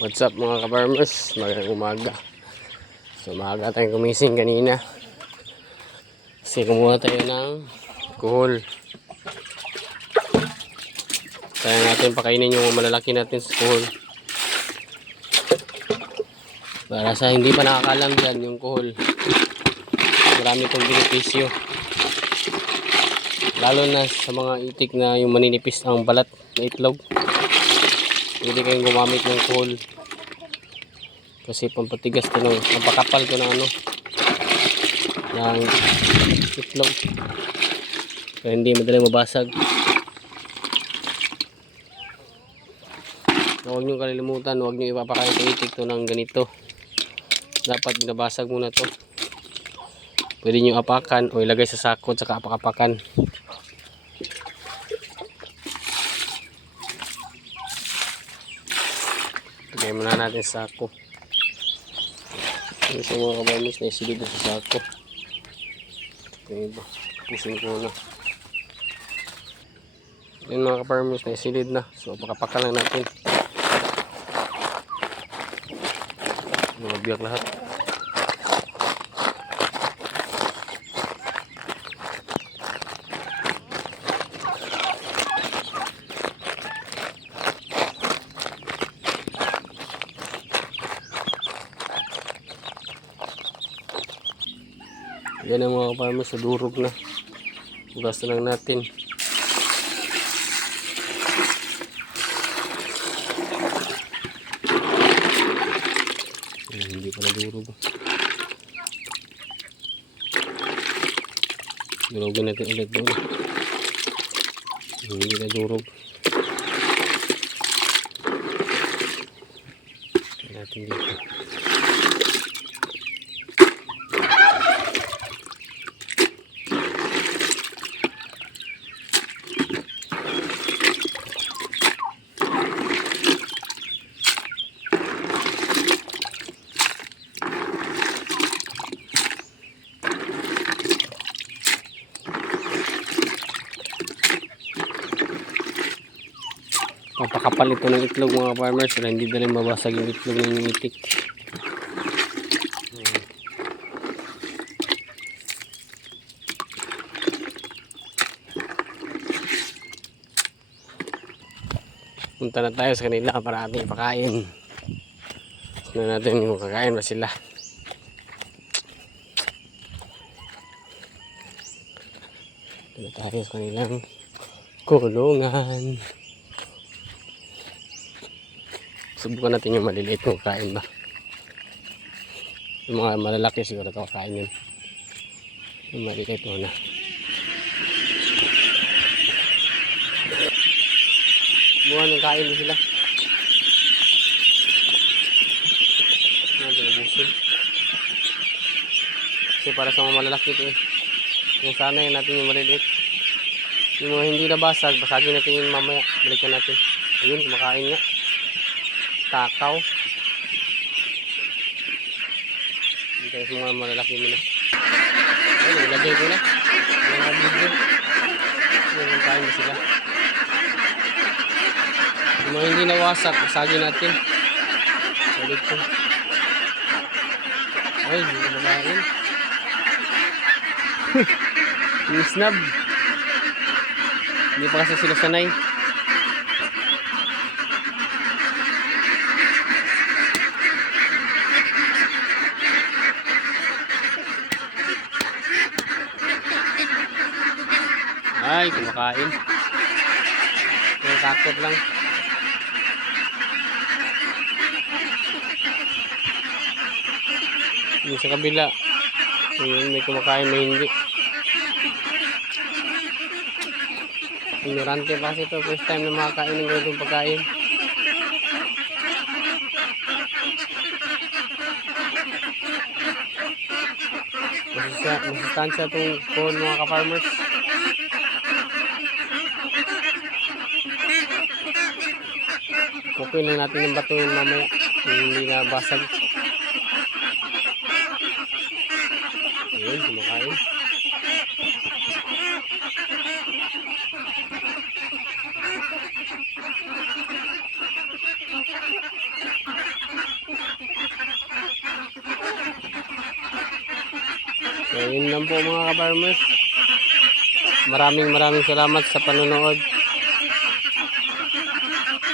What's up mga ka-farmers? Magandang umaga. So maaga tayong gumising kanina kasi kumuha tayo ng kuhol. Kaya natin pakainin yung malalaki natin sa kuhol para sa hindi pa nakakalam dyan yung kuhol. Marami itong benepisyo, lalo na sa mga itik na yung maninipis ang balat na itlog. Pwede kayong gumamit ng kuhol kasi pampatigas ito ng pampakapal ito ng ng itlog kaya hindi madaling mabasag. Huwag nyo kalilimutan, huwag nyo ipapakain sa itik ito ng ganito. Dapat binabasag muna ito. Pwede nyo apakan o ilagay sa sako at saka apak-apakan. Lagay muna natin sa sako. Yung sa mga kabamis na isilid na sa sako. Okay, pusin ko na. Yung mga kaparmis na isilid na. So apak-apakan lang natin. Mabiyak lahat. Yan ang mga farmers sa durog na. Bukas na lang natin. Hindi pa na durog. Durogin natin ulit doon. Hindi na durog. Kaya natin dito. Papakapal ito ng itlog mga farmers para hindi na rin mabasag yung itlog ng yung itik. Punta na tayo sa kanila para ating pakain. Tignan natin yung kakain ba sila. Punta tayo sa kanilang kulungan. Subukan natin yung maliliit kung kain ba. Yung mga malalaki siguro ito kain yun. Yung maliliit muna. Buwan yung kain din sila. Natin kasi para sa mga malalaki ito eh. Yung sana yun natin yung maliliit. Yung mga hindi nabasag, basagin natin yung mamaya. Balikan natin. Ayun, kumakain nga. Takaw. Hindi tayo sa mga malalaki muna. Ayun, nilagay ko na. Yung nabigyan. Yung kain ba sila. Yung mga hindi nawasak, basagin natin. Balik ko. Ay, hindi na kumakain. Yung snub. Hindi pa kasi sila sanay. Ay, kumakain. Yung takot lang. Yung sa kabila. Yung may kumakain, may hindi. Ignorante pa kasi ito. First time na makakain ng ganitong pagkain. Masustansya itong corn mga ka-farmers. Okay lang natin yung bato yung mamaya. Hindi na basag. Ayun, kumakain. So, yun lang po mga ka-farmers. Maraming salamat sa panonood.